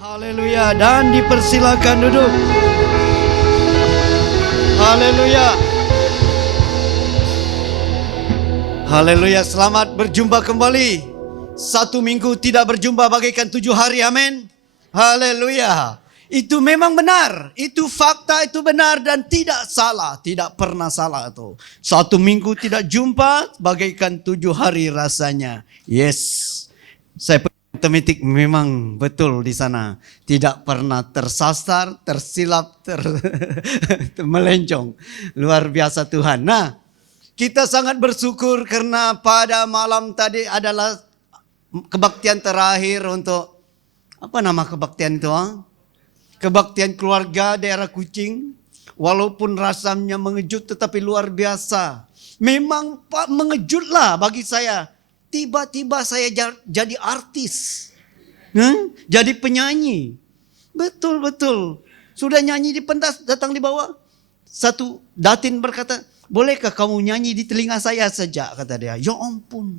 Haleluya, dan dipersilakan duduk. Haleluya. Haleluya, selamat berjumpa kembali. 1 minggu tidak berjumpa bagaikan 7 hari, amin. Haleluya. Itu memang benar, itu fakta, itu benar dan tidak salah, tidak pernah salah itu. 1 minggu tidak jumpa bagaikan 7 hari rasanya. Yes, saya matematik memang betul di sana. Tidak pernah tersasar, tersilap, melencong. Luar biasa Tuhan. Nah, kita sangat bersyukur karena pada malam tadi adalah kebaktian terakhir untuk, apa nama kebaktian itu? Kebaktian keluarga daerah Kucing. Walaupun rasanya mengejut tetapi luar biasa. Memang mengejutlah bagi saya. Tiba-tiba saya jadi artis. Jadi penyanyi. Betul-betul. Sudah nyanyi di pentas, datang di bawah. Satu datin berkata, bolehkah kamu nyanyi di telinga saya saja? Kata dia, ya ampun.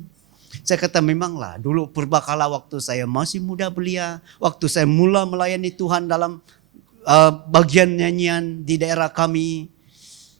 Saya kata memanglah dulu purbakala waktu saya masih muda belia. Waktu saya mula melayani Tuhan dalam bagian nyanyian di daerah kami.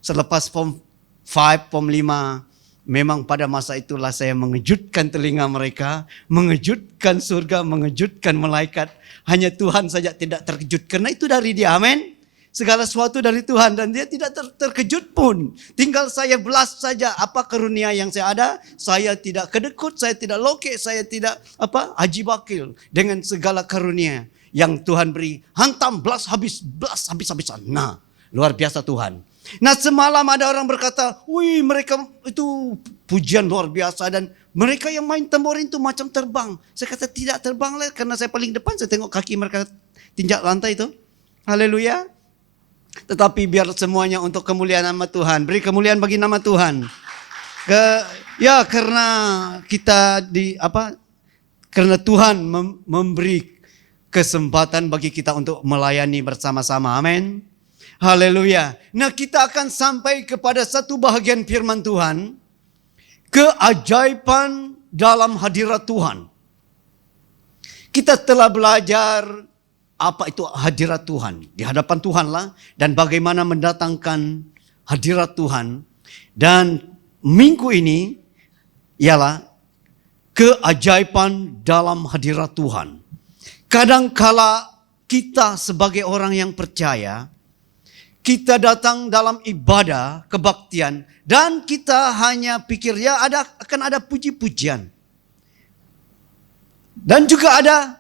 Selepas form 5, form 5. Memang pada masa itulah saya mengejutkan telinga mereka, mengejutkan surga, mengejutkan malaikat. Hanya Tuhan saja tidak terkejut karena itu dari Dia, amin. Segala sesuatu dari Tuhan dan Dia tidak terkejut pun. Tinggal saya belas saja apa karunia yang saya ada. Saya tidak kedekut, saya tidak loke, saya tidak haji bakil dengan segala karunia yang Tuhan beri. Hantam belas habis-habisan. Nah, luar biasa Tuhan. Nah, semalam ada orang berkata, wih mereka itu pujian luar biasa dan mereka yang main tamborin itu macam terbang. Saya kata tidak terbang lah karena saya paling depan, saya tengok kaki mereka tinjak lantai itu. Haleluya. Tetapi biar semuanya untuk kemuliaan nama Tuhan. Beri kemuliaan bagi nama Tuhan. Karena kita karena Tuhan memberi kesempatan bagi kita untuk melayani bersama-sama. Amin. Haleluya. Nah, kita akan sampai kepada satu bahagian firman Tuhan. Keajaiban dalam hadirat Tuhan. Kita telah belajar apa itu hadirat Tuhan. Di hadapan Tuhan lah. Dan bagaimana mendatangkan hadirat Tuhan. Dan minggu ini ialah keajaiban dalam hadirat Tuhan. Kadangkala kita sebagai orang yang percaya, kita datang dalam ibadah, kebaktian, dan kita hanya pikir akan ada puji-pujian. Dan juga ada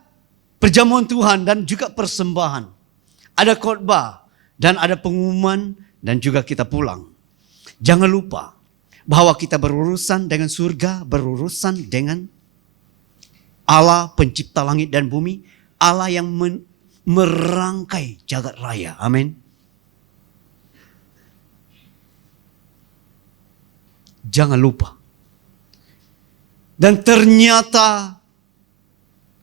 perjamuan Tuhan dan juga persembahan. Ada khotbah dan ada pengumuman dan juga kita pulang. Jangan lupa bahwa kita berurusan dengan surga, berurusan dengan Allah pencipta langit dan bumi, Allah yang merangkai jagat raya. Amin. Jangan lupa. Dan ternyata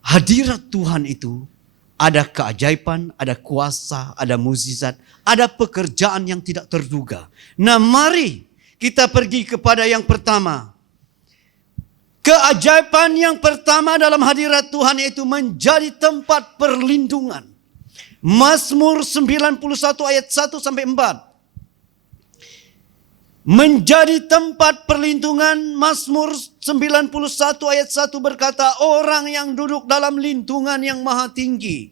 hadirat Tuhan itu ada keajaiban, ada kuasa, ada mukjizat, ada pekerjaan yang tidak terduga. Nah, mari kita pergi kepada yang pertama. Keajaiban yang pertama dalam hadirat Tuhan yaitu menjadi tempat perlindungan. Mazmur 91 ayat 1 sampai 4. Menjadi tempat perlindungan. Mazmur 91 ayat 1 berkata, orang yang duduk dalam lindungan yang maha tinggi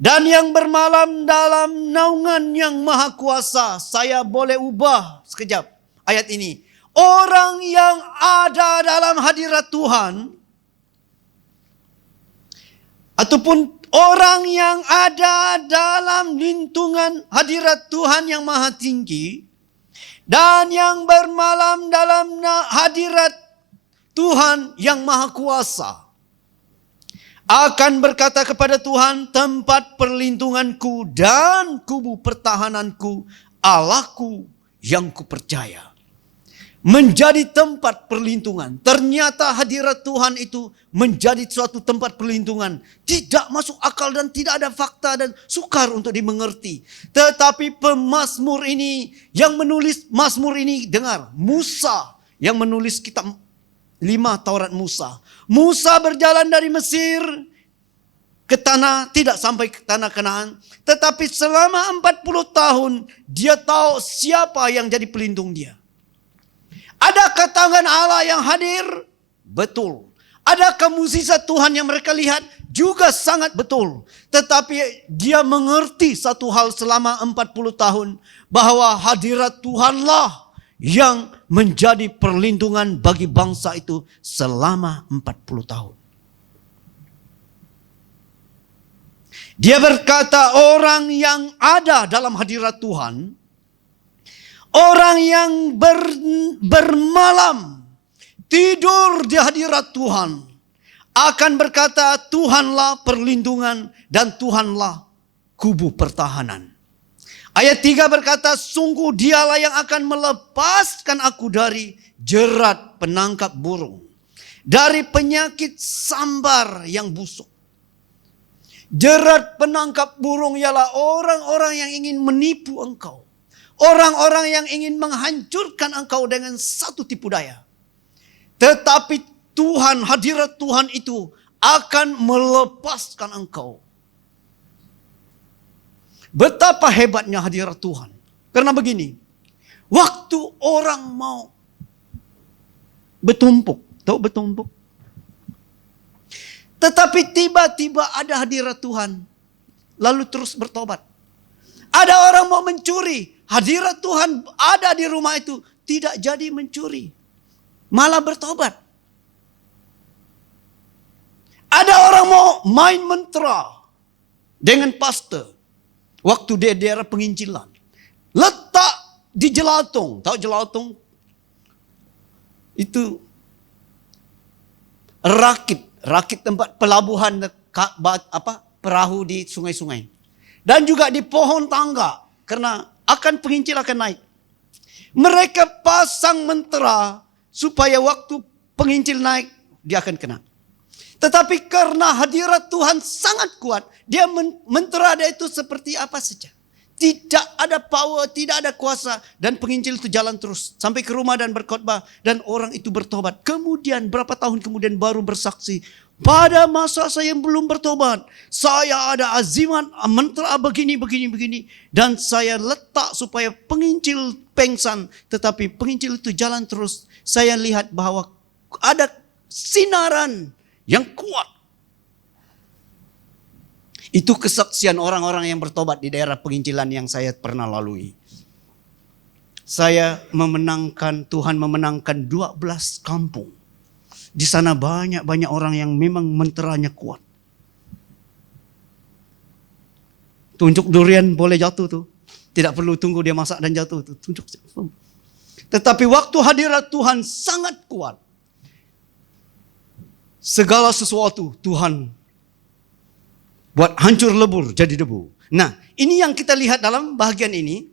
dan yang bermalam dalam naungan yang maha kuasa. Saya boleh ubah sekejap ayat ini. Orang yang ada dalam hadirat Tuhan ataupun orang yang ada dalam lindungan hadirat Tuhan yang maha tinggi dan yang bermalam dalam hadirat Tuhan yang maha kuasa akan berkata kepada Tuhan, tempat perlindunganku dan kubu pertahananku, Allahku yang kupercaya. Menjadi tempat perlindungan. Ternyata hadirat Tuhan itu menjadi suatu tempat perlindungan. Tidak masuk akal dan tidak ada fakta dan sukar untuk dimengerti. Tetapi pemazmur ini, yang menulis mazmur ini, dengar, Musa yang menulis kitab 5 Taurat Musa. Musa berjalan dari Mesir ke tanah, tidak sampai ke tanah Kanaan. Tetapi selama 40 tahun dia tahu siapa yang jadi pelindung dia. Adakah tangan Allah yang hadir? Betul. Adakah mukjizat Tuhan yang mereka lihat? Juga sangat betul. Tetapi dia mengerti satu hal selama 40 tahun. Bahwa hadirat Tuhanlah yang menjadi perlindungan bagi bangsa itu selama 40 tahun. Dia berkata orang yang ada dalam hadirat Tuhan, orang yang bermalam, tidur di hadirat Tuhan, akan berkata Tuhanlah perlindungan dan Tuhanlah kubu pertahanan. Ayat 3 berkata, sungguh dialah yang akan melepaskan aku dari jerat penangkap burung, dari penyakit sambar yang busuk. Jerat penangkap burung ialah orang-orang yang ingin menipu engkau. Orang-orang yang ingin menghancurkan engkau dengan satu tipu daya. Tetapi Tuhan, hadirat Tuhan itu akan melepaskan engkau. Betapa hebatnya hadirat Tuhan. Karena begini, waktu orang mau bertumpuk, tahu bertumpuk? Tetapi tiba-tiba ada hadirat Tuhan. Lalu terus bertobat. Ada orang mau mencuri. Hadirat Tuhan ada di rumah itu. Tidak jadi mencuri. Malah bertobat. Ada orang mau main mantra. Dengan pastor. Waktu dia daerah penginjilan. Letak di Jelatong. Tahu Jelatong? Itu rakit tempat pelabuhan perahu di sungai-sungai. Dan juga di pohon tangga. Karena penginjil akan naik. Mereka pasang mentera supaya waktu penginjil naik dia akan kena. Tetapi karena hadirat Tuhan sangat kuat, dia mentera dia itu seperti apa saja. Tidak ada power, tidak ada kuasa. Dan penginjil itu jalan terus. Sampai ke rumah dan berkhotbah. Dan orang itu bertobat. Kemudian berapa tahun kemudian baru bersaksi. Pada masa saya belum bertobat. Saya ada azimat mentera begini. Dan saya letak supaya penginjil pengsan. Tetapi penginjil itu jalan terus. Saya lihat bahwa ada sinaran yang kuat. Itu kesaksian orang-orang yang bertobat di daerah penginjilan yang saya pernah lalui. Tuhan memenangkan 12 kampung. Di sana banyak orang yang memang menteranya kuat. Tunjuk durian boleh jatuh tuh. Tidak perlu tunggu dia masak dan jatuh tuh. Tunjuk. Tetapi waktu hadirat Tuhan sangat kuat. Segala sesuatu Tuhan buat hancur lebur jadi debu. Nah, ini yang kita lihat dalam bahagian ini.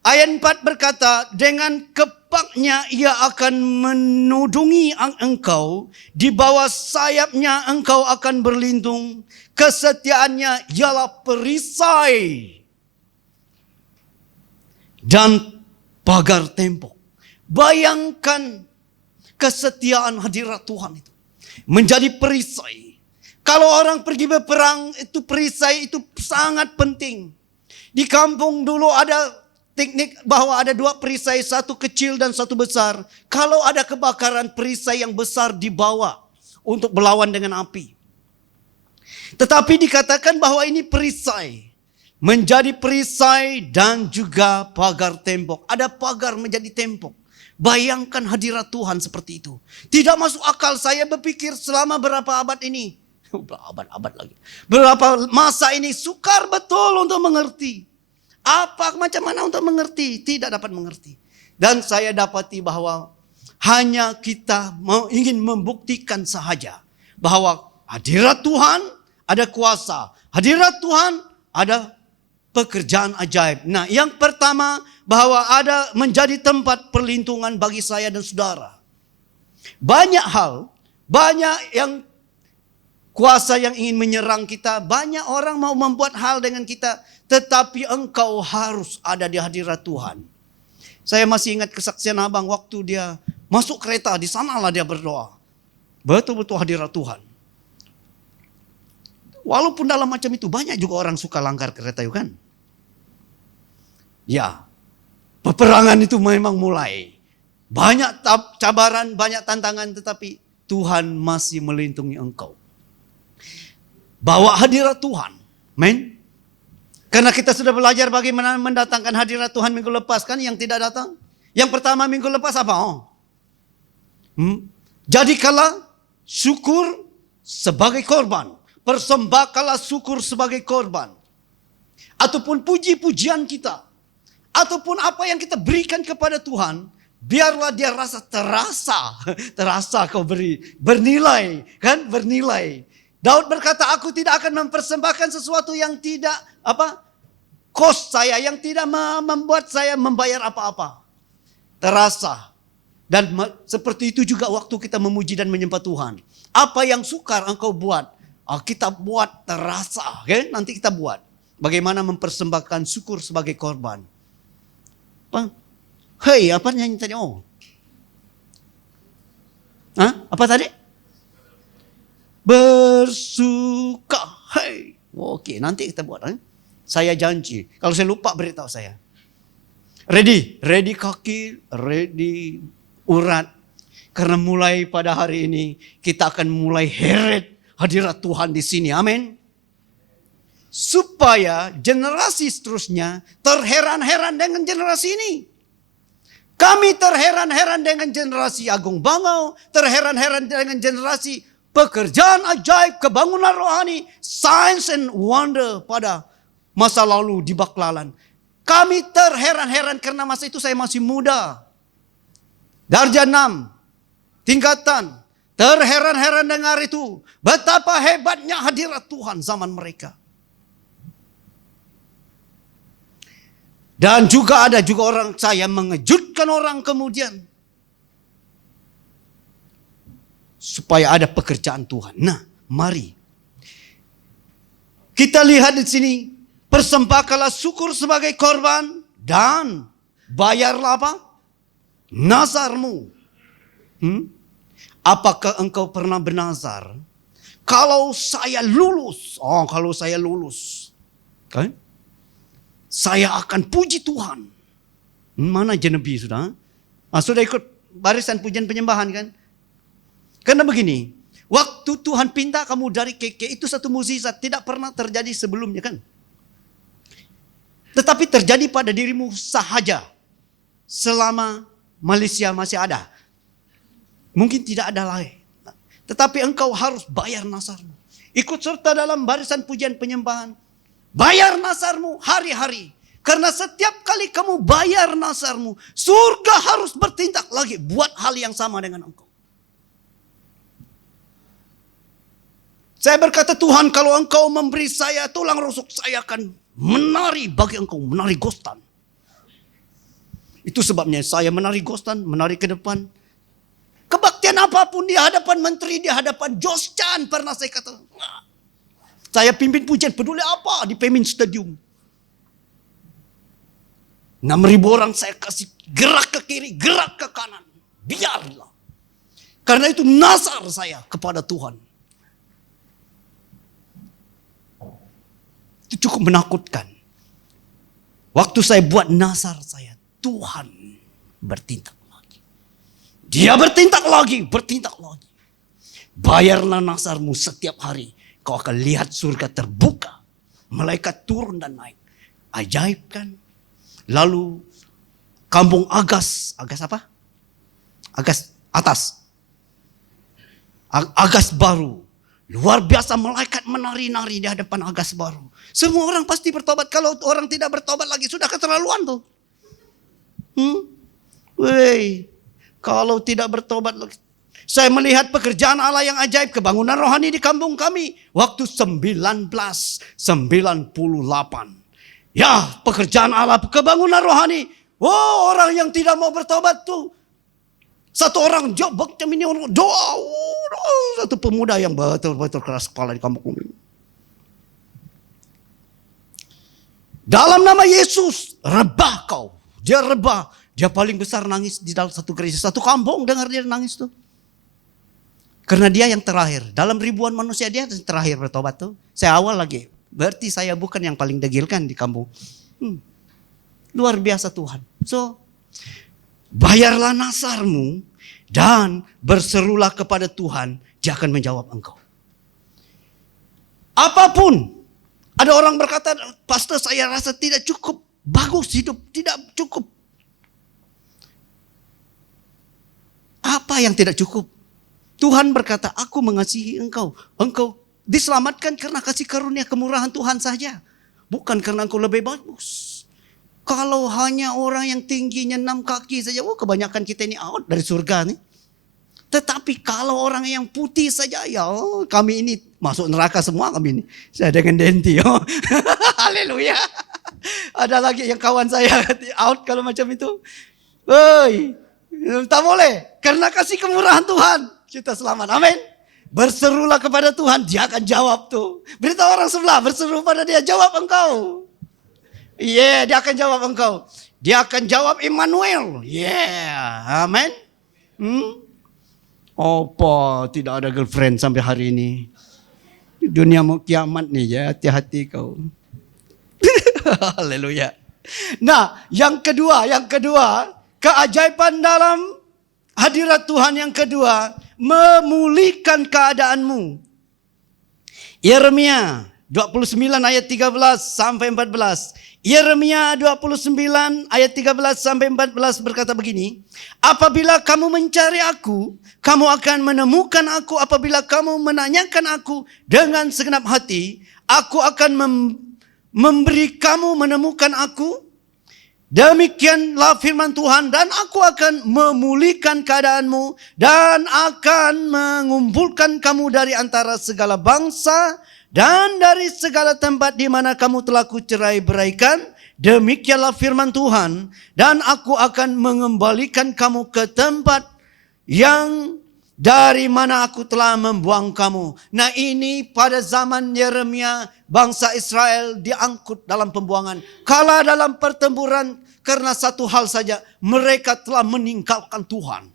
Ayat 4 berkata, dengan kepaknya ia akan menudungi engkau. Di bawah sayapnya engkau akan berlindung. Kesetiaannya ialah perisai dan pagar tembok. Bayangkan kesetiaan hadirat Tuhan itu. Menjadi perisai. Kalau orang pergi berperang, itu perisai itu sangat penting. Di kampung dulu ada teknik bahwa ada 2 perisai, satu kecil dan satu besar. Kalau ada kebakaran, perisai yang besar dibawa untuk berlawan dengan api. Tetapi dikatakan bahwa ini perisai. Menjadi perisai dan juga pagar tembok. Ada pagar menjadi tembok. Bayangkan hadirat Tuhan seperti itu. Tidak masuk akal, saya berpikir selama berapa abad ini. Abad-abad lagi. Berapa masa ini sukar betul untuk mengerti. Macam mana untuk mengerti? Tidak dapat mengerti. Dan saya dapati bahwa hanya kita ingin membuktikan sahaja. Bahwa hadirat Tuhan ada kuasa. Hadirat Tuhan ada pekerjaan ajaib. Nah, yang pertama bahwa ada menjadi tempat perlindungan bagi saya dan saudara. Banyak hal, banyak yang kuasa yang ingin menyerang kita. Banyak orang mau membuat hal dengan kita. Tetapi engkau harus ada di hadirat Tuhan. Saya masih ingat kesaksian abang waktu dia masuk kereta. Di sanalah dia berdoa. Betul-betul hadirat Tuhan. Walaupun dalam macam itu banyak juga orang suka langgar kereta yuk kan. Ya, peperangan itu memang mulai. Banyak cabaran, banyak tantangan, tetapi Tuhan masih melindungi engkau. Bawa hadirat Tuhan. Amen. Karena kita sudah belajar bagaimana mendatangkan hadirat Tuhan minggu lepas kan yang tidak datang. Yang pertama minggu lepas apa? Jadikanlah syukur sebagai korban. Persembahkanlah syukur sebagai korban. Ataupun puji-pujian kita. Ataupun apa yang kita berikan kepada Tuhan. Biarlah dia terasa. Terasa kau beri. Bernilai. Kan? Bernilai. Daud berkata, aku tidak akan mempersembahkan sesuatu yang tidak cost saya, yang tidak membuat saya membayar apa-apa. Terasa. Dan seperti itu juga waktu kita memuji dan menyembah Tuhan. Apa yang sukar engkau buat, kita buat terasa. Okay? Nanti kita buat. Bagaimana mempersembahkan syukur sebagai korban. Hei, apa nyanyi tadi? Apa tadi? Bersuka. Hei. Oke, nanti kita buat. Saya janji. Kalau saya lupa beritahu saya. Ready kaki, ready urat. Karena mulai pada hari ini kita akan mulai heret hadirat Tuhan di sini. Amin. Supaya generasi seterusnya terheran-heran dengan generasi ini. Kami terheran-heran dengan generasi Agung Bangau, terheran-heran dengan generasi pekerjaan ajaib, kebangunan rohani, signs and wonder pada masa lalu di Baklalan. Kami terheran-heran karena masa itu saya masih muda. Darjah 6, tingkatan. Terheran-heran dengar itu. Betapa hebatnya hadirat Tuhan zaman mereka. Dan juga ada juga orang saya mengejutkan orang kemudian. Supaya ada pekerjaan Tuhan. Nah, mari. Kita lihat di sini. Persembahkanlah syukur sebagai korban. Dan bayarlah apa? Nazarmu. Apakah engkau pernah bernazar? Kalau saya lulus. Kalau saya lulus. Kan? Saya akan puji Tuhan. Mana Jenebi sudah? Sudah ikut barisan pujian penyembahan kan? Karena begini. Waktu Tuhan pinta kamu dari keke itu satu mukjizat. Tidak pernah terjadi sebelumnya kan? Tetapi terjadi pada dirimu sahaja. Selama Malaysia masih ada. Mungkin tidak ada lagi. Tetapi engkau harus bayar nazarmu. Ikut serta dalam barisan pujian penyembahan. Bayar nazarmu hari-hari. Karena setiap kali kamu bayar nazarmu, surga harus bertindak lagi buat hal yang sama dengan engkau. Saya berkata, Tuhan, kalau engkau memberi saya tulang rusuk, saya akan menari bagi engkau, menari gostan. Itu sebabnya saya menari gostan, menari ke depan. Kebaktian apapun di hadapan menteri, di hadapan Jos Chan pernah saya kata. Saya pimpin pujian, peduli apa di Pemin Stadium. 6.000 orang saya kasih gerak ke kiri, gerak ke kanan. Biarlah. Karena itu nazar saya kepada Tuhan. Itu cukup menakutkan. Waktu saya buat nazar saya, Tuhan bertindak lagi. Dia bertindak lagi, bertindak lagi. Bayarlah nazarmu setiap hari. Kau akan lihat surga terbuka. Malaikat turun dan naik. Ajaib kan? Lalu kampung Agas. Agas apa? Agas atas. Agas baru. Luar biasa malaikat menari-nari di hadapan Agas baru. Semua orang pasti bertobat. Kalau orang tidak bertobat lagi sudah keterlaluan tuh. Kalau tidak bertobat lagi. Saya melihat pekerjaan Allah yang ajaib, kebangunan rohani di kampung kami. Waktu 1998. Ya, pekerjaan Allah, kebangunan rohani. Orang yang tidak mau bertobat tuh. Satu orang doa. Satu pemuda yang betul-betul keras kepala di kampung kami. Dalam nama Yesus, rebah kau. Dia rebah. Dia paling besar nangis di dalam satu gereja. Satu kampung dengar dia nangis tuh. Karena dia yang terakhir. Dalam ribuan manusia dia yang terakhir bertobat tuh. Saya awal lagi. Berarti saya bukan yang paling degil kan di kampung. Luar biasa Tuhan. So, bayarlah nasarmu dan berserulah kepada Tuhan. Dia akan menjawab engkau. Apapun. Ada orang berkata, pastor saya rasa tidak cukup. Bagus hidup, tidak cukup. Apa yang tidak cukup? Tuhan berkata, aku mengasihi engkau. Engkau diselamatkan karena kasih karunia kemurahan Tuhan saja. Bukan karena engkau lebih bagus. Kalau hanya orang yang tingginya 6 kaki saja, kebanyakan kita ini out dari surga nih. Tetapi kalau orang yang putih saja, ya kami ini masuk neraka semua kami ini. Saya dengan Denti. Haleluya. Ada lagi yang kawan saya out kalau macam itu. Woi, tak boleh. Karena kasih kemurahan Tuhan. Kita selamat, amin. Berserulah kepada Tuhan, dia akan jawab tuh. Beritahu orang sebelah, berseru pada dia, jawab engkau. Dia akan jawab engkau. Dia akan jawab Immanuel. Amin. Apa tidak ada girlfriend sampai hari ini? Dunia mau kiamat nih ya, hati-hati kau. Haleluya. Nah, yang kedua, keajaiban dalam hadirat Tuhan yang kedua, memulihkan keadaanmu. Yeremia 29 ayat 13 sampai 14. Yeremia 29 ayat 13 sampai 14 berkata begini. Apabila kamu mencari aku, kamu akan menemukan aku. Apabila kamu menanyakan aku dengan segenap hati, aku akan memberi kamu menemukan aku. Demikianlah firman Tuhan, dan aku akan memulihkan keadaanmu dan akan mengumpulkan kamu dari antara segala bangsa dan dari segala tempat di mana kamu telah kucerai-beraikan. Demikianlah firman Tuhan, dan aku akan mengembalikan kamu ke tempat yang dari mana aku telah membuang kamu. Nah, ini pada zaman Yeremia, bangsa Israel diangkut dalam pembuangan. Kalah dalam pertempuran karena satu hal saja, mereka telah meninggalkan Tuhan.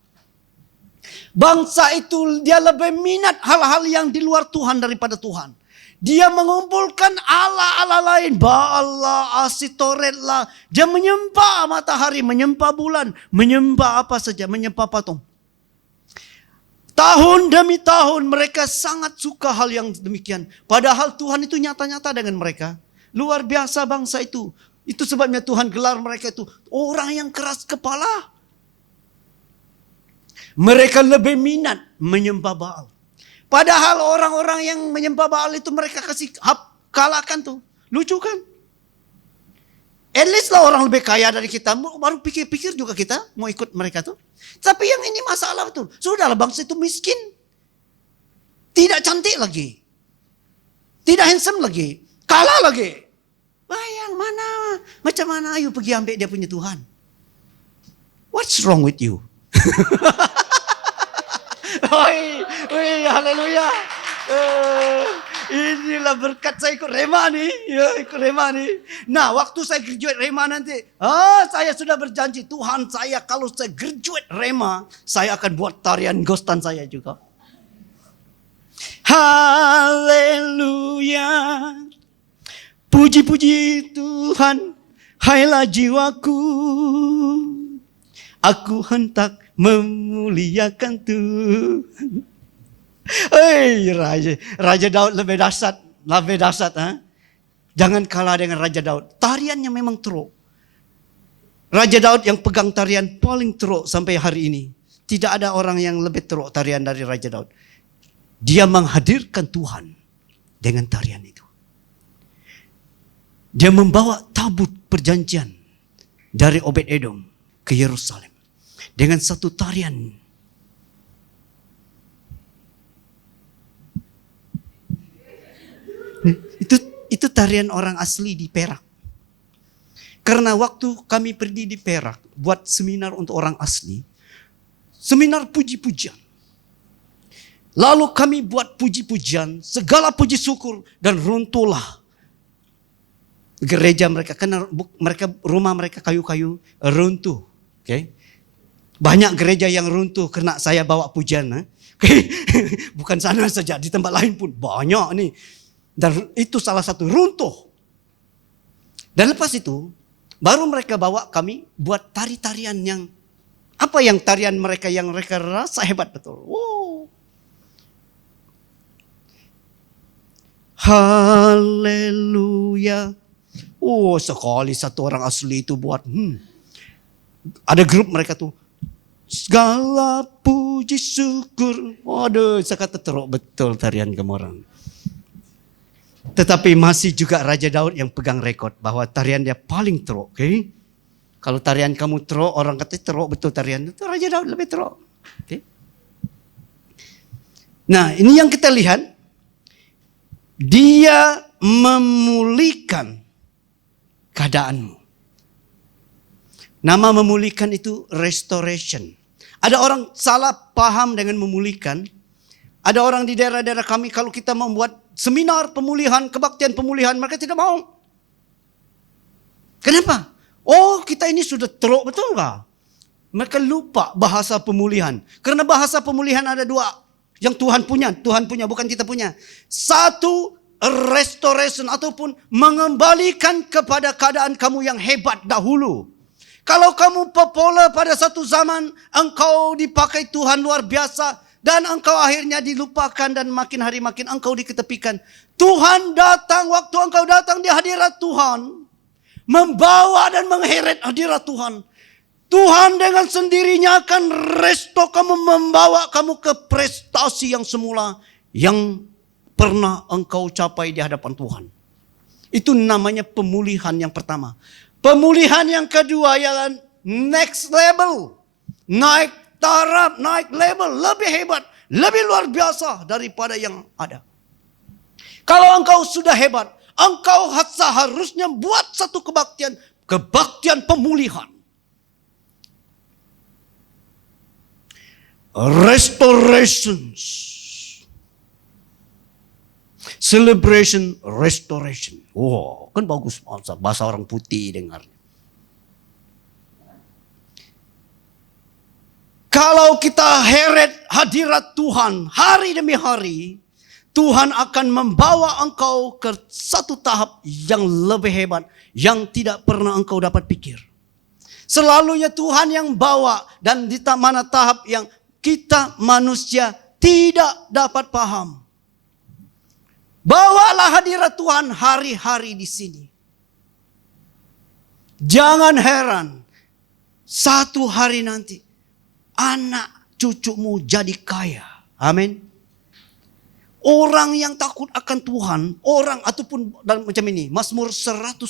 Bangsa itu dia lebih minat hal-hal yang di luar Tuhan daripada Tuhan. Dia mengumpulkan Allah-Allah lain, Baal, Asitoret lah. Dia menyembah matahari, menyembah bulan, menyembah apa saja, menyembah patung. Tahun demi tahun mereka sangat suka hal yang demikian. Padahal Tuhan itu nyata-nyata dengan mereka. Luar biasa bangsa itu. Itu sebabnya Tuhan gelar mereka itu orang yang keras kepala. Mereka lebih minat menyembah Baal. Padahal orang-orang yang menyembah Baal itu mereka kasih kalahkan tuh. Lucu kan? At least lah orang lebih kaya dari kita. Baru pikir-pikir juga kita mau ikut mereka tuh. Tapi yang ini masalah betul. Sudahlah bangsa itu miskin. Tidak cantik lagi. Tidak handsome lagi. Kalah lagi. Bayang mana? Macam mana? Ayo pergi ambil dia punya Tuhan. What's wrong with you? Haleluya. Inilah berkat saya ikut Rema nih. Ikut Rema nih. Nah, waktu saya graduate Rema nanti. Saya sudah berjanji. Tuhan saya kalau saya graduate Rema. Saya akan buat tarian ghostan saya juga. Haleluya. Puji-puji Tuhan. Hailah jiwaku. Aku hendak memuliakan Tuhan. Raja Daud lebih dahsyat. Jangan kalah dengan Raja Daud. Tariannya memang teruk. Raja Daud yang pegang tarian paling teruk sampai hari ini. Tidak ada orang yang lebih teruk tarian dari Raja Daud. Dia menghadirkan Tuhan dengan tarian itu. Dia membawa tabut perjanjian dari Obed-Edom ke Yerusalem dengan satu tarian. Itu tarian orang asli di Perak. Karena waktu kami pergi di Perak buat seminar untuk orang asli, seminar puji-pujian. Lalu kami buat puji-pujian, segala puji syukur, dan runtuhlah gereja mereka. Karena rumah mereka kayu-kayu runtuh. Okay? Banyak gereja yang runtuh karena saya bawa pujian. Bukan sana saja, di tempat lain pun banyak nih. Dan itu salah satu runtuh. Dan lepas itu, baru mereka bawa kami buat tari-tarian yang, apa yang tarian mereka yang mereka rasa hebat betul. Wow. Haleluya. Oh, sekali satu orang asli itu buat, ada grup mereka tuh. Segala puji syukur. Waduh, saya kata teruk betul tarian kamu orang. Tetapi masih juga Raja Daud yang pegang rekod bahwa tarian dia paling teruk. Okay? Kalau tarian kamu teruk, orang kata teruk betul tarian itu, Raja Daud lebih teruk. Okay? Nah, ini yang kita lihat. Dia memulihkan keadaanmu. Nama memulihkan itu restoration. Ada orang salah paham dengan memulihkan. Ada orang di daerah-daerah kami kalau kita membuat seminar pemulihan, kebaktian pemulihan, mereka tidak mau. Kenapa? Oh, kita ini sudah teruk betul kah? Mereka lupa bahasa pemulihan. Karena bahasa pemulihan ada dua. Yang Tuhan punya bukan kita punya. Satu, restoration ataupun mengembalikan kepada keadaan kamu yang hebat dahulu. Kalau kamu populer pada satu zaman, engkau dipakai Tuhan luar biasa. Dan engkau akhirnya dilupakan dan makin hari makin engkau diketepikan. Tuhan datang, waktu engkau datang di hadirat Tuhan. Membawa dan mengheret hadirat Tuhan. Tuhan dengan sendirinya akan resto kamu, membawa kamu ke prestasi yang semula. Yang pernah engkau capai di hadapan Tuhan. Itu namanya pemulihan yang pertama. Pemulihan yang kedua yang next level. Naik taraf, naik level, lebih hebat, lebih luar biasa daripada yang ada. Kalau engkau sudah hebat, engkau seharusnya buat satu kebaktian pemulihan. Restorations. Celebration, restoration. Wow, kan bagus bahasa orang putih dengarnya. Kalau kita heret hadirat Tuhan hari demi hari, Tuhan akan membawa engkau ke satu tahap yang lebih hebat, yang tidak pernah engkau dapat pikir. Selalunya Tuhan yang bawa, dan di mana tahap yang kita manusia tidak dapat paham. Bawalah hadirat Tuhan hari-hari di sini. Jangan heran, satu hari nanti anak cucumu jadi kaya. Amin. Orang yang takut akan Tuhan, orang ataupun dalam macam ini, Mazmur 112,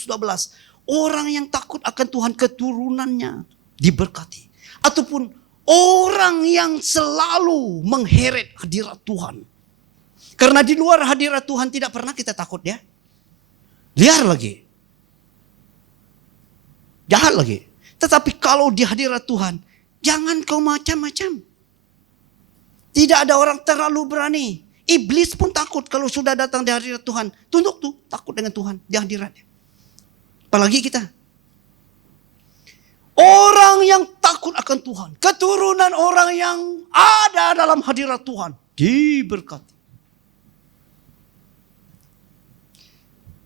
orang yang takut akan Tuhan keturunannya diberkati. Ataupun orang yang selalu mengheret hadirat Tuhan. Karena di luar hadirat Tuhan tidak pernah kita takut ya. Liar lagi. Jahat lagi. Tetapi kalau di hadirat Tuhan, jangan kau macam-macam. Tidak ada orang terlalu berani. Iblis pun takut kalau sudah datang di hadirat Tuhan. Tunduk tuh, takut dengan Tuhan di hadiratnya. Apalagi kita. Orang yang takut akan Tuhan. Keturunan orang yang ada dalam hadirat Tuhan. Diberkati.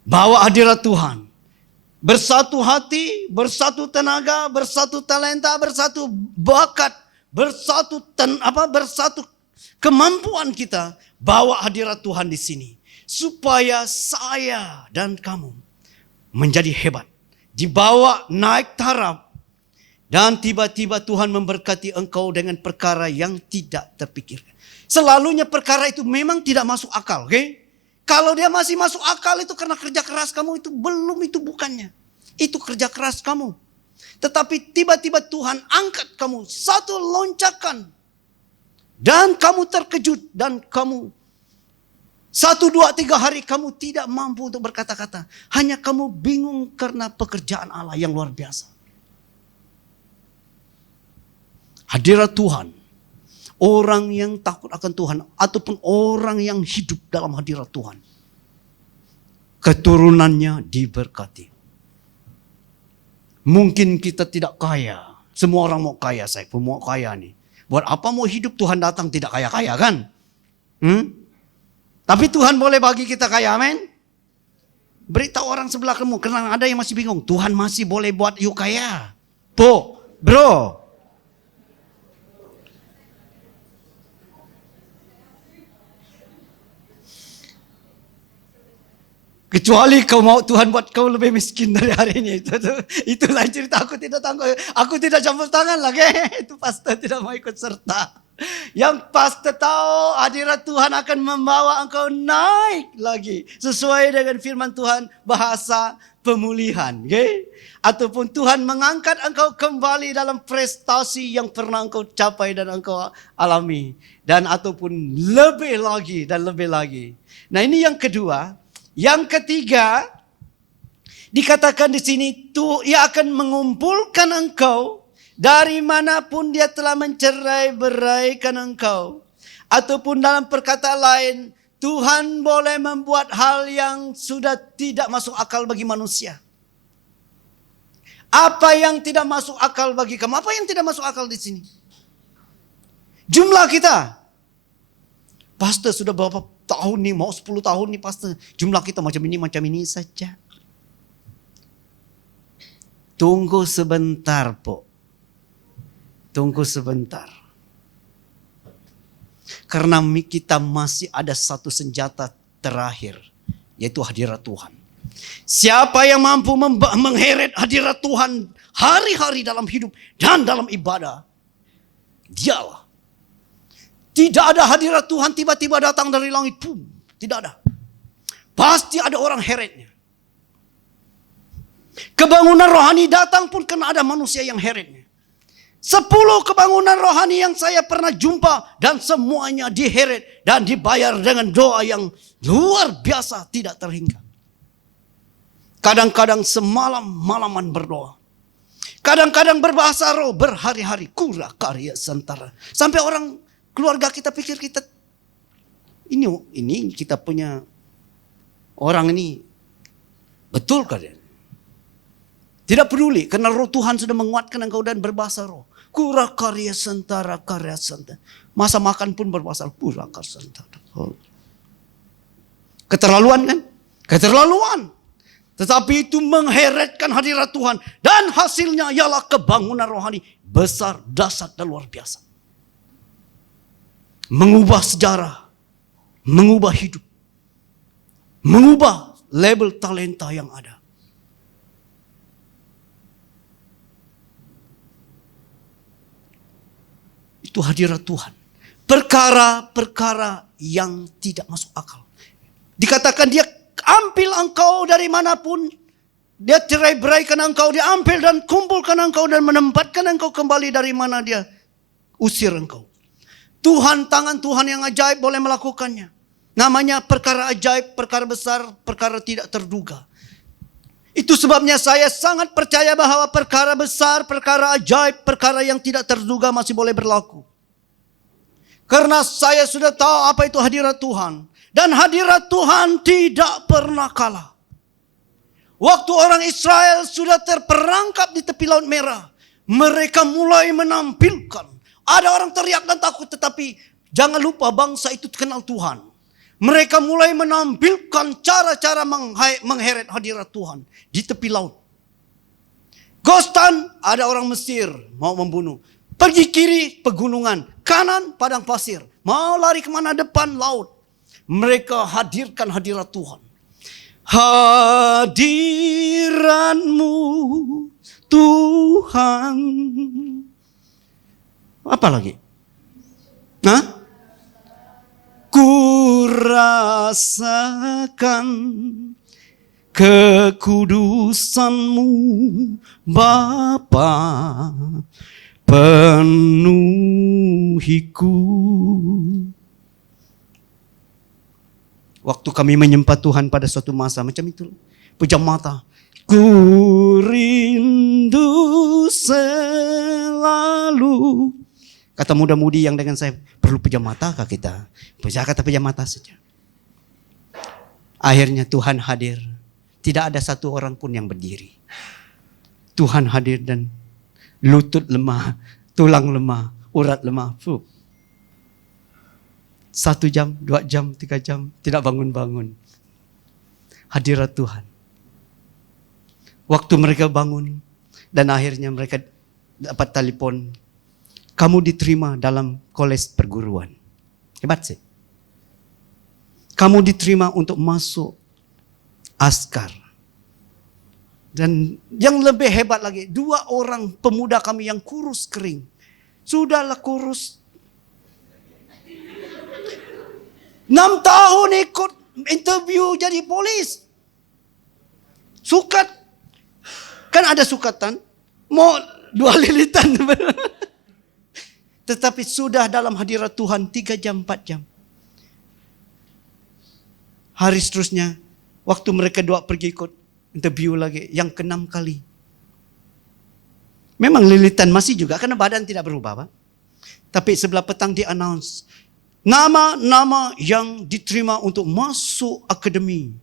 Bawa hadirat Tuhan. Bersatu hati, bersatu tenaga, bersatu talenta, bersatu bakat, bersatu kemampuan kita. Bawa hadirat Tuhan di sini. Supaya saya dan kamu menjadi hebat. Dibawa naik taraf. Dan tiba-tiba Tuhan memberkati engkau dengan perkara yang tidak terpikirkan. Selalunya perkara itu memang tidak masuk akal. Okay? Kalau dia masih masuk akal itu karena kerja keras kamu, itu belum, itu bukannya. Itu kerja keras kamu. Tetapi tiba-tiba Tuhan angkat kamu satu loncakan. Dan kamu terkejut. Dan kamu 1, 2, 3 hari kamu tidak mampu untuk berkata-kata. Hanya kamu bingung karena pekerjaan Allah yang luar biasa. Hadirat Tuhan. Orang yang takut akan Tuhan. Ataupun orang yang hidup dalam hadirat Tuhan. Keturunannya diberkati. Mungkin kita tidak kaya. Semua orang mau kaya, saya pun mau kaya nih. Buat apa mau hidup Tuhan datang tidak kaya-kaya kan? Tapi Tuhan boleh bagi kita kaya, amin. Beritahu orang sebelah kamu, karena ada yang masih bingung. Tuhan masih boleh buat you kaya. Bro. Kecuali kau mau Tuhan buat kau lebih miskin dari hari ini. Itu lain cerita, aku tidak campur tangan lagi. Itu pastor tidak mau ikut serta. Yang pastor tahu hadirat Tuhan akan membawa engkau naik lagi. Sesuai dengan firman Tuhan, bahasa pemulihan. Okay? Ataupun Tuhan mengangkat engkau kembali dalam prestasi yang pernah engkau capai dan engkau alami. Dan ataupun lebih lagi dan lebih lagi. Nah ini yang kedua. Yang ketiga, dikatakan di sini, Ia akan mengumpulkan engkau dari manapun Dia telah mencerai-beraikan engkau. Ataupun dalam perkataan lain, Tuhan boleh membuat hal yang sudah tidak masuk akal bagi manusia. Apa yang tidak masuk akal bagi kamu? Apa yang tidak masuk akal di sini? Jumlah kita. Pastor sudah berapa tahun nih, mau 10 tahun nih pastor. Jumlah kita macam ini saja. Tunggu sebentar, Po. Tunggu sebentar. Karena kita masih ada satu senjata terakhir, yaitu hadirat Tuhan. Siapa yang mampu mengheret hadirat Tuhan hari-hari dalam hidup dan dalam ibadah, dialah. Tidak ada hadirat Tuhan tiba-tiba datang dari langit. Tidak ada. Pasti ada orang heretnya. Kebangunan rohani datang pun karena ada manusia yang heretnya. 10 kebangunan rohani yang saya pernah jumpa. Dan semuanya diheret dan dibayar dengan doa yang luar biasa, tidak terhingga. Kadang-kadang semalam-malaman berdoa. Kadang-kadang berbahasa roh berhari-hari. Kura karya sentara. Sampai orang keluarga kita pikir kita ini kita punya orang ini betul kalian. Tidak peduli karena roh Tuhan sudah menguatkan engkau dan berbahasa roh. Kura karya sentara. Masa makan pun berbahasa kura karya sentara. Keterlaluan kan? Keterlaluan. Tetapi itu mengheretkan hadirat Tuhan. Dan hasilnya ialah kebangunan rohani besar, dahsyat dan luar biasa. Mengubah sejarah, mengubah hidup, mengubah label talenta yang ada. Itu hadirat Tuhan. Perkara-perkara yang tidak masuk akal. Dikatakan Dia ambil engkau dari manapun, Dia cerai-beraikan engkau, Dia ambil dan kumpulkan engkau dan menempatkan engkau kembali dari mana Dia usir engkau. Tangan Tuhan yang ajaib boleh melakukannya. Namanya perkara ajaib, perkara besar, perkara tidak terduga. Itu sebabnya saya sangat percaya bahwa perkara besar, perkara ajaib, perkara yang tidak terduga masih boleh berlaku. Karena saya sudah tahu apa itu hadirat Tuhan. Dan hadirat Tuhan tidak pernah kalah. Waktu orang Israel sudah terperangkap di tepi Laut Merah, mereka mulai menampilkan. Ada orang teriak dan takut, tetapi jangan lupa bangsa itu kenal Tuhan. Mereka mulai menampilkan cara-cara mengheret hadirat Tuhan di tepi laut. Gostan, ada orang Mesir mau membunuh. Pergi kiri, pegunungan. Kanan, padang pasir. Mau lari kemana, depan, laut. Mereka hadirkan hadirat Tuhan. Hadirat-Mu Tuhan. Apa lagi? Ku rasakan kekudusan-Mu Bapa, penuhiku. Waktu kami menyembah Tuhan pada suatu masa macam itu, pejam mata. Ku rindu selalu. Kata muda-mudi yang dengan saya, perlu pejam mata kah kita? Saya kata pejam mata saja. Akhirnya Tuhan hadir. Tidak ada satu orang pun yang berdiri. Tuhan hadir dan lutut lemah, tulang lemah, urat lemah. 1 jam, 2 jam, 3 jam, tidak bangun-bangun. Hadirat Tuhan. Waktu mereka bangun, dan akhirnya mereka dapat telepon, kamu diterima dalam kolej perguruan. Hebat sih. Kamu diterima untuk masuk askar. Dan yang lebih hebat lagi, 2 orang pemuda kami yang kurus kering. Sudahlah kurus. 6 tahun ikut interview jadi polis. Sukat. Kan ada sukatan. Mau 2 lilitan. Tetapi sudah dalam hadirat Tuhan 3 jam, 4 jam. Hari seterusnya, waktu mereka 2 pergi ikut interview lagi, yang ke-6 kali. Memang lilitan masih juga, karena badan tidak berubah, Pak. Tapi sebelah petang di-announce, nama-nama yang diterima untuk masuk akademi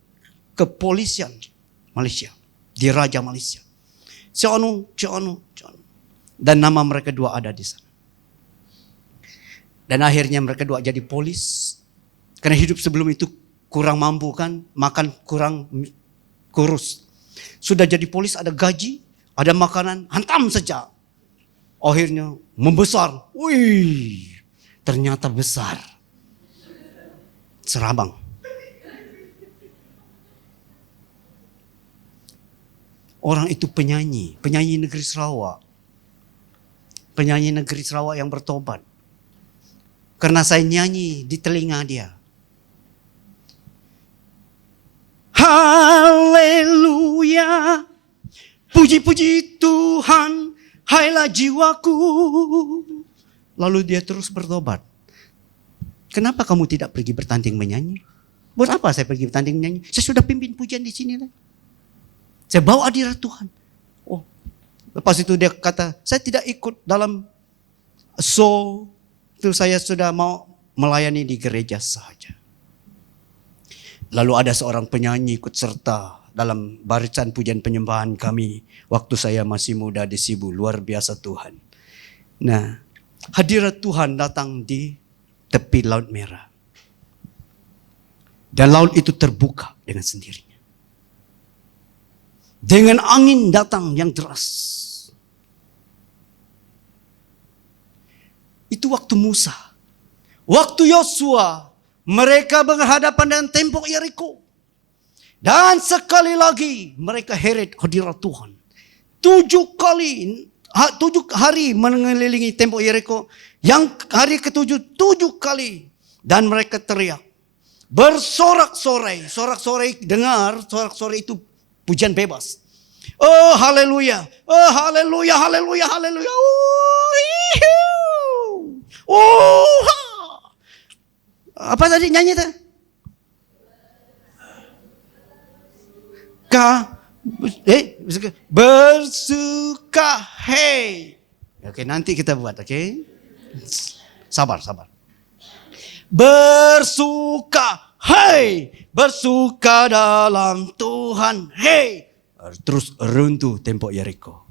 kepolisian Malaysia, di Raja Malaysia. Cianu. Dan nama mereka 2 ada di sana. Dan akhirnya mereka 2 jadi polis. Karena hidup sebelum itu kurang mampu kan, makan kurang kurus. Sudah jadi polis, ada gaji, ada makanan, hantam saja. Akhirnya membesar. Wih, ternyata besar. Serabang. Orang itu penyanyi negeri Sarawak. Penyanyi negeri Sarawak yang bertobat. Karena saya nyanyi di telinga dia. Haleluya, puji-puji Tuhan, hailah jiwaku. Lalu dia terus bertobat. Kenapa kamu tidak pergi bertanding menyanyi? Buat apa saya pergi bertanding menyanyi? Saya sudah pimpin pujian di sini. Saya bawa hadirat Tuhan. Oh, lepas itu dia kata, saya tidak ikut dalam show. Itu saya sudah mau melayani di gereja saja. Lalu ada seorang penyanyi ikut serta dalam barisan pujian penyembahan kami. Waktu saya masih muda di Sibu. Luar biasa Tuhan. Nah, hadirat Tuhan datang di tepi Laut Merah. Dan laut itu terbuka dengan sendirinya. Dengan angin datang yang deras. Itu waktu Musa. Waktu Yosua, mereka berhadapan dengan tembok Yeriko. Dan sekali lagi mereka heret hadirat Tuhan. 7 hari mengelilingi tembok Yeriko. Yang hari ke-7, 7 kali. Dan mereka teriak. Bersorak-sorai. Sorak-sorai dengar, sorak-sorai itu pujian bebas. Oh haleluya. Oh haleluya, haleluya, haleluya. Oh, apa tadi nyanyi tuh? Bersuka hei. Oke, nanti kita buat, oke? Sabar. Bersuka hei, bersuka dalam Tuhan hei. Terus runtuh tembok Yeriko.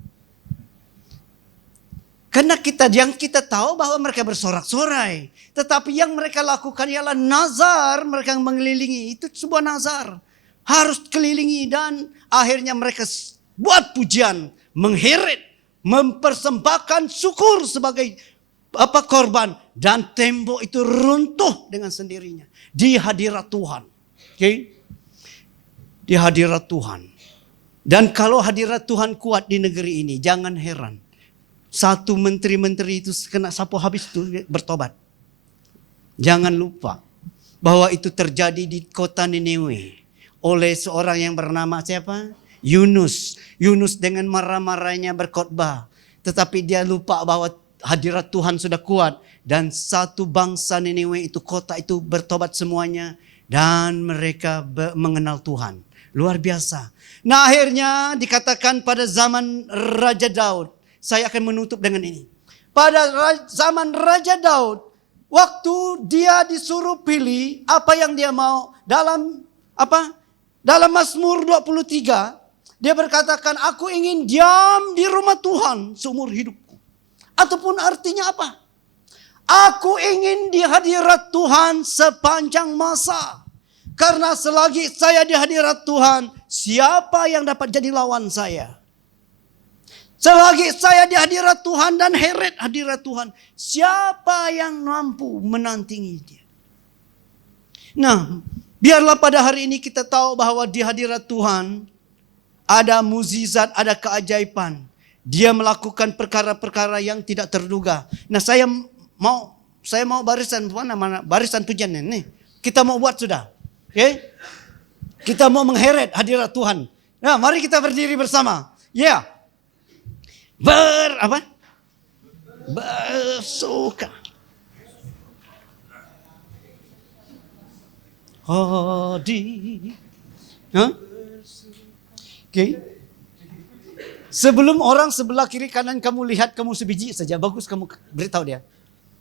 Karena yang kita tahu bahwa mereka bersorak-sorai. Tetapi yang mereka lakukan ialah nazar. Mereka mengelilingi. Itu sebuah nazar. Harus kelilingi. Dan akhirnya mereka buat pujian. Mengheret. Mempersembahkan syukur sebagai korban. Dan tembok itu runtuh dengan sendirinya. Di hadirat Tuhan. Okay? Di hadirat Tuhan. Dan kalau hadirat Tuhan kuat di negeri ini. Jangan heran. Satu menteri-menteri itu kena sapu habis itu bertobat. Jangan lupa bahwa itu terjadi di kota Niniwe oleh seorang yang bernama siapa? Yunus. Yunus dengan marah-marahnya berkhotbah. Tetapi dia lupa bahwa hadirat Tuhan sudah kuat. Dan satu bangsa Niniwe itu, kota itu bertobat semuanya. Dan mereka mengenal Tuhan. Luar biasa. Nah akhirnya dikatakan pada zaman Raja Daud. Saya akan menutup dengan ini. Pada zaman Raja Daud, waktu dia disuruh pilih apa yang dia mau dalam Mazmur 23, dia berkatakan, aku ingin diam di rumah Tuhan seumur hidupku. Ataupun artinya apa? Aku ingin di hadirat Tuhan sepanjang masa. Karena selagi saya di hadirat Tuhan, siapa yang dapat jadi lawan saya? Selagi saya di hadirat Tuhan dan heret hadirat Tuhan, siapa yang mampu menandingi dia? Nah, biarlah pada hari ini kita tahu bahwa di hadirat Tuhan ada mukjizat, ada keajaiban. Dia melakukan perkara-perkara yang tidak terduga. Nah, saya mau barisan mana barisan pujian ini. Kita mau buat sudah. Oke? Kita mau mengheret hadirat Tuhan. Nah, mari kita berdiri bersama. Ya. Bersuka. Oke. Sebelum orang sebelah kiri kanan kamu lihat kamu sebiji saja, bagus kamu beritahu dia.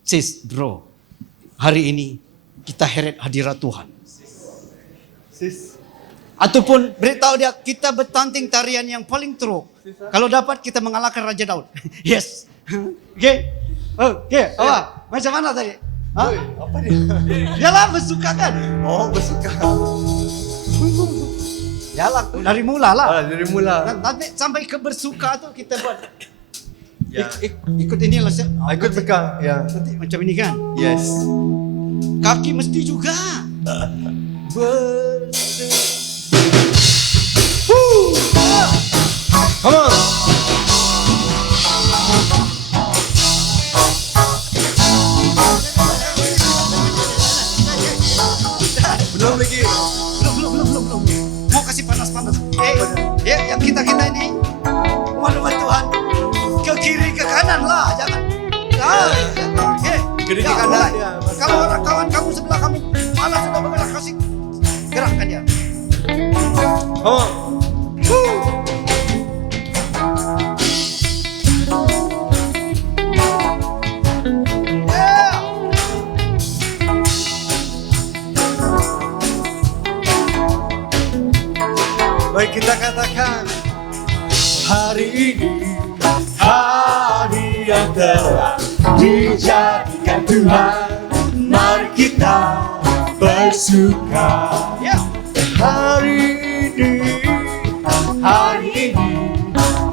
Sis, bro, hari ini kita heret hadirat Tuhan. Sis. Ataupun beritahu dia kita bertanding tarian yang paling teruk. Kalau dapat kita mengalahkan Raja Daud. Yes. Oke. Oke. Apa? Macam mana tadi? Hah? Apa dia? Yalah bersuka kan? Oh bersuka. Yalah dari mula lah. Dari mula. Nanti sampai ke bersuka tuh kita buat. Ya. Ikut ini lah. Ikut tekan. Ya. Nanti macam ini kan? Yes. Kaki mesti juga. Come on. Belum lagi. Belum. Mau kasih panas-panas. Yang kita ini. Waduh Tuhan. Ke kiri ke kanan lah, jangan. Kiri ke kanan. Kalau orang kawan kamu sebelah kamu malah sudah bergerak kasih gerakkan dia. Oh. Baik kita katakan hari ini hari yang telah dijadikan Tuhan, mari kita bersuka. Hari ini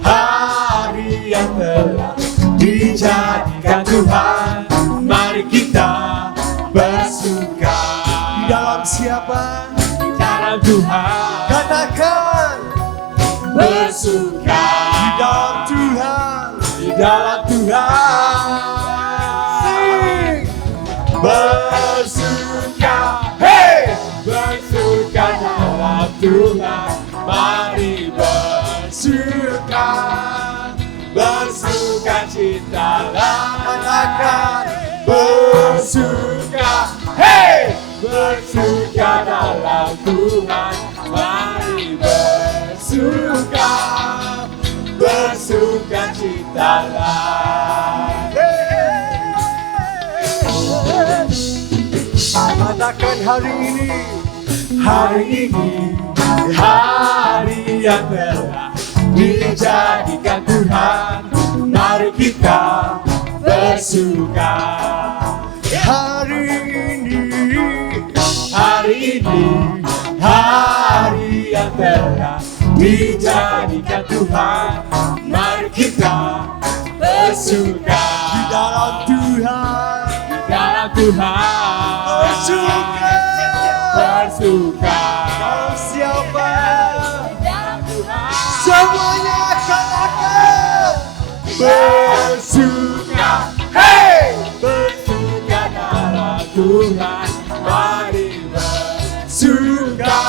hari yang telah dijadikan Tuhan, mari kita bersuka. Di dalam siapa? Di dalam Tuhan. Katakan bersuka. Di dalam Tuhan. Di dalam Tuhan. Sing. Bersuka. Hey. Bersuka dalam Tuhan. Mari bersuka. Bersuka citalah. Katakan bersuka. Hey. Bersuka dalam Tuhan. Mari bersuka. Bersuka citalah. Katakan hari ini hari yang telah dijadikan Tuhan, mari kita bersuka. Hari ini hari yang telah dijadikan Tuhan, mari kita bersuka. Di dalam Tuhan, di dalam Tuhan bersuka, bersuka. Dalam siapa? Di dalam Tuhan. Semuanya katakan bersuka. Hey, bersuka dalam Tuhan. Mari bersuka,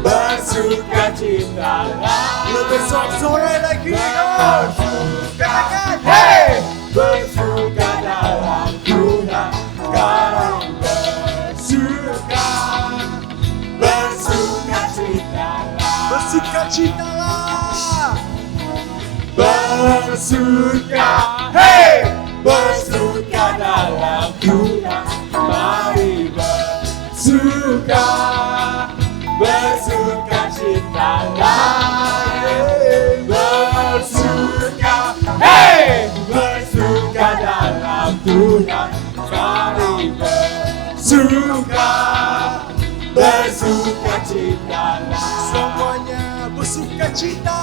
bersuka citalah. Lebih sore lagi. Bersuka, hey, bersuka dalam Tuhan. Sekarang bersuka, bersuka citalah. Bersuka citalah. Bersuka, hey, bersuka dalam Tuhan. Mari bersuka, bersuka citalah. Bersuka, hey, bersuka dalam Tuhan. bersukacitalah. Semuanya bersukacita.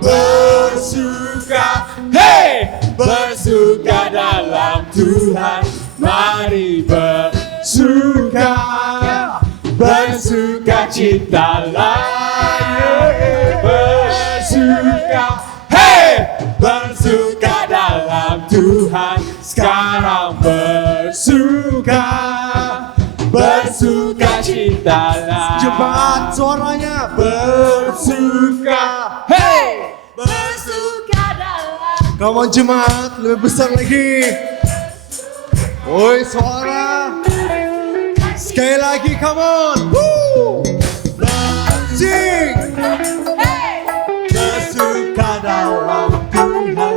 Bersuka, hey, bersuka dalam Tuhan. Mari bersuka, bersukacitalah. Bersuka, hey, bersuka dalam Tuhan. Sekarang bersuka, bersukacitalah. Jemaat suaranya bersuka, hey, bersuka dalam. Come on jemaat, lebih besar lagi. Oi suara. Sekali lagi, come on. Woo. Sing. Hey. Bersuka dalam Tuhan.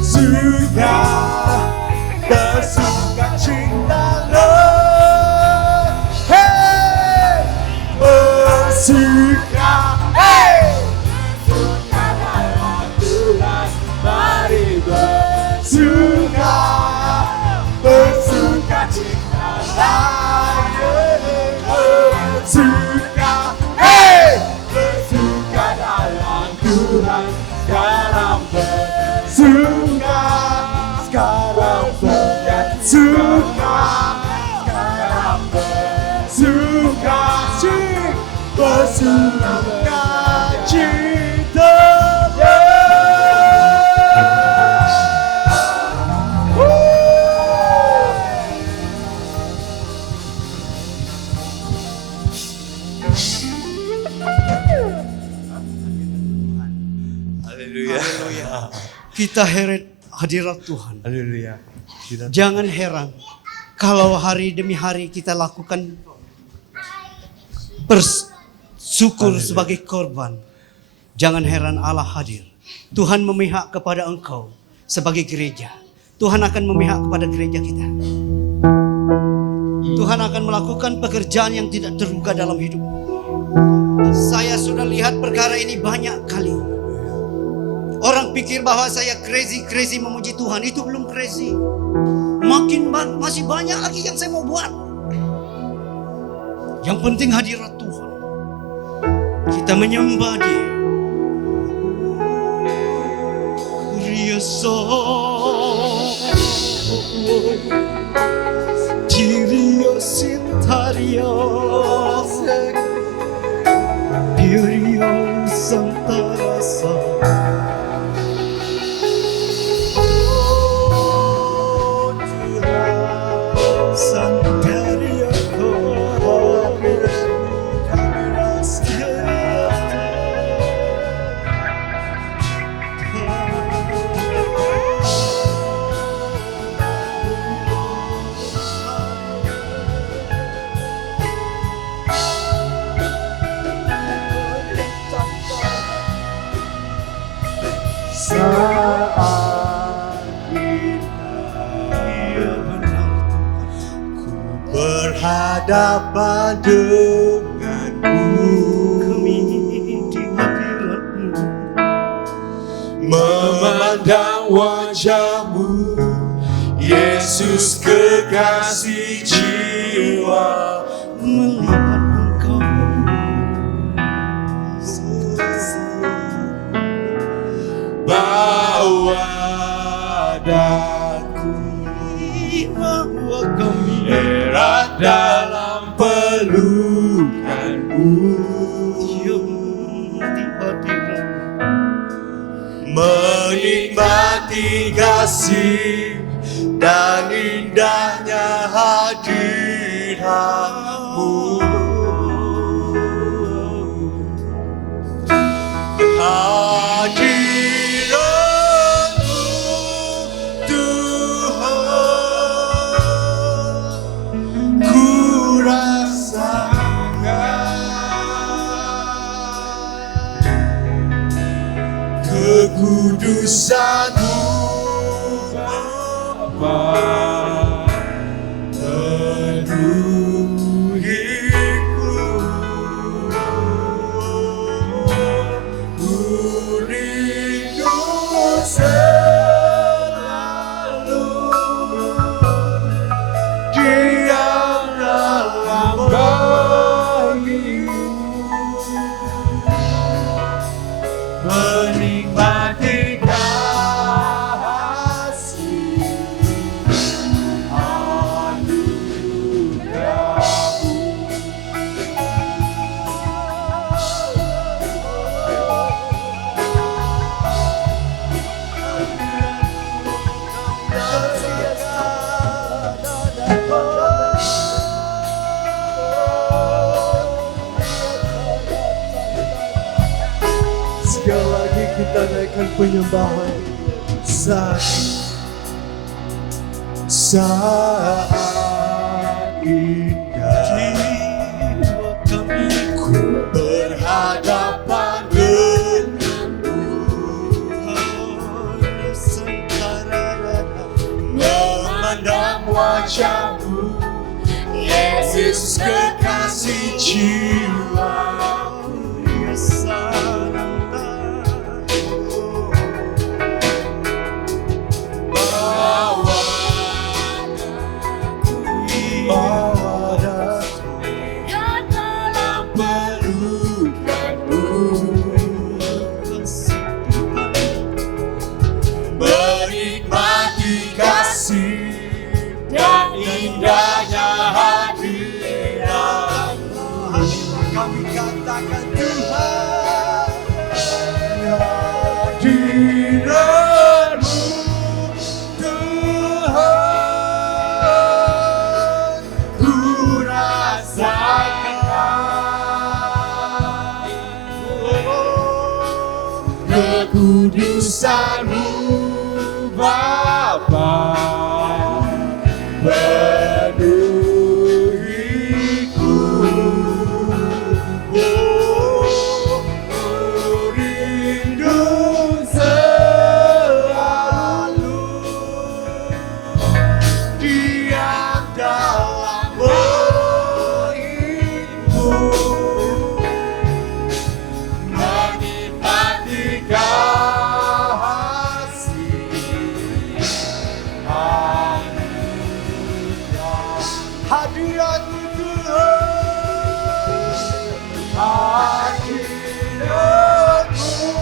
Bersuka, bersuka cintalah. Hey. Bersuka. Hey. Bersuka dalam Tuhan. Mari bersuka, bersuka cintalah. Bersuka, hey, bersuka dalam Tuhan. Sekarang bersuka, sekarang bersuka, sekarang bersuka, bersuka cinta. Haleluya. Kita heret hadirat Tuhan. Haleluya. Jangan heran kalau hari demi hari kita lakukan bersyukur sebagai korban. Jangan heran Allah hadir. Tuhan memihak kepada engkau sebagai gereja. Tuhan akan memihak kepada gereja kita. Tuhan akan melakukan pekerjaan yang tidak terduga dalam hidup. Saya sudah lihat perkara ini banyak kali. Orang pikir bahwa saya crazy memuji Tuhan. Itu belum crazy. Masih banyak lagi yang saya mau buat. Yang penting hadirat Tuhan. Kita menyembah Dia. Riasa Dirio Sintaria Dirio Santarasa. Berhadapan denganmu, memandang wajahmu, Yesus kekasih jiwa. Melihat engkau bawa daku, bawa kami erat dalam pelukanmu, menikmati kasih dan indahnya hadiratmu. Hadiratmu Tuhan, ku rasakan kekudusan-Mu Bapa, penuh kita naikkan penyembahan saat indah ku berhadapan memandang wajahmu, Yesus kekasih jiwa. Menikmati kasih dan indahnya hadirat. Kami katakan Tuhan, hadirat-Mu Tuhan, ku rasakan kekudusan-Mu Bapa, penuhiku, rindu selalu diam dalam bait-Mu, menikmati hadirat-Mu Tuhan, hadirat-Mu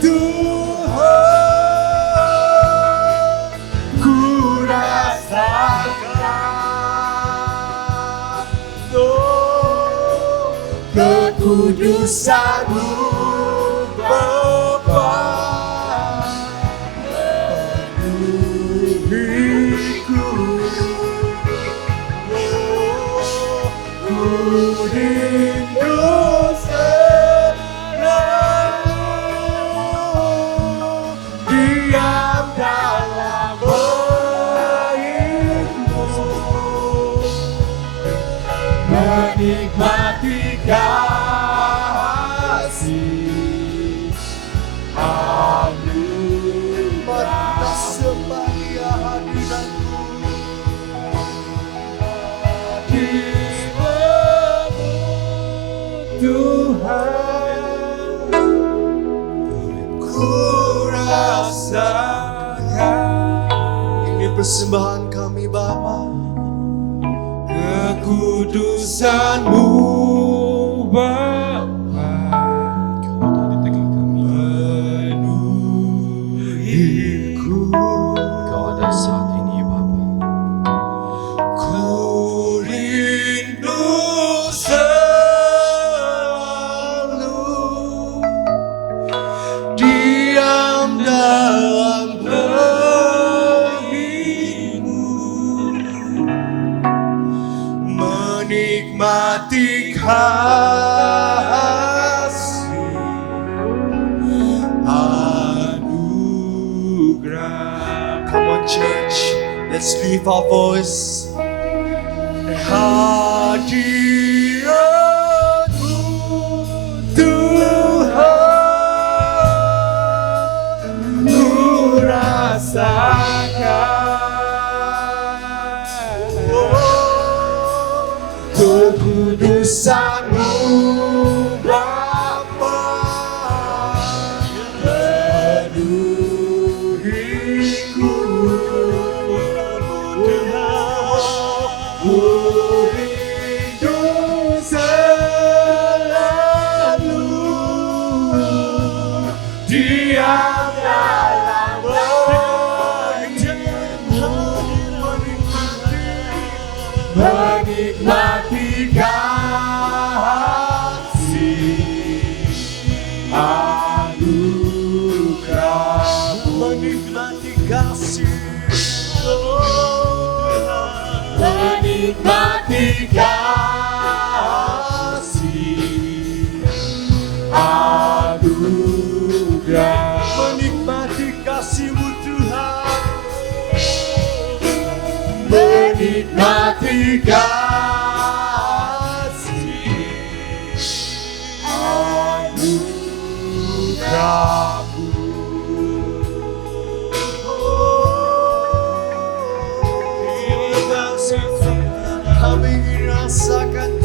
Tuhan, ku rasakan kekudusan-Mu Bapa, penuhiku, rindu selalu diam dalam bait-Mu, menikmati kasih anugerah. Sembah Dia hadirat-Mu, Tuhan, ku rasakan. Ini persembahan kami Bapa, kekudusan-Mu Bapa, penuhiku. Kau ada saat ini Bapa. Ku rindu diam dalam bait-Mu, menikmati kasih anugerah. Come on church, let's lift our voice. Hadirat-Mu Tuhan, ku rasakan kekudusan-Mu Bapa, penuhiku, rindu selalu diam dalam bait-Mu, menikmati kasih anugerah, menikmati kasih, menikmati kasih anugerah. hati kasih anugerahmu. Kami ingin rasakan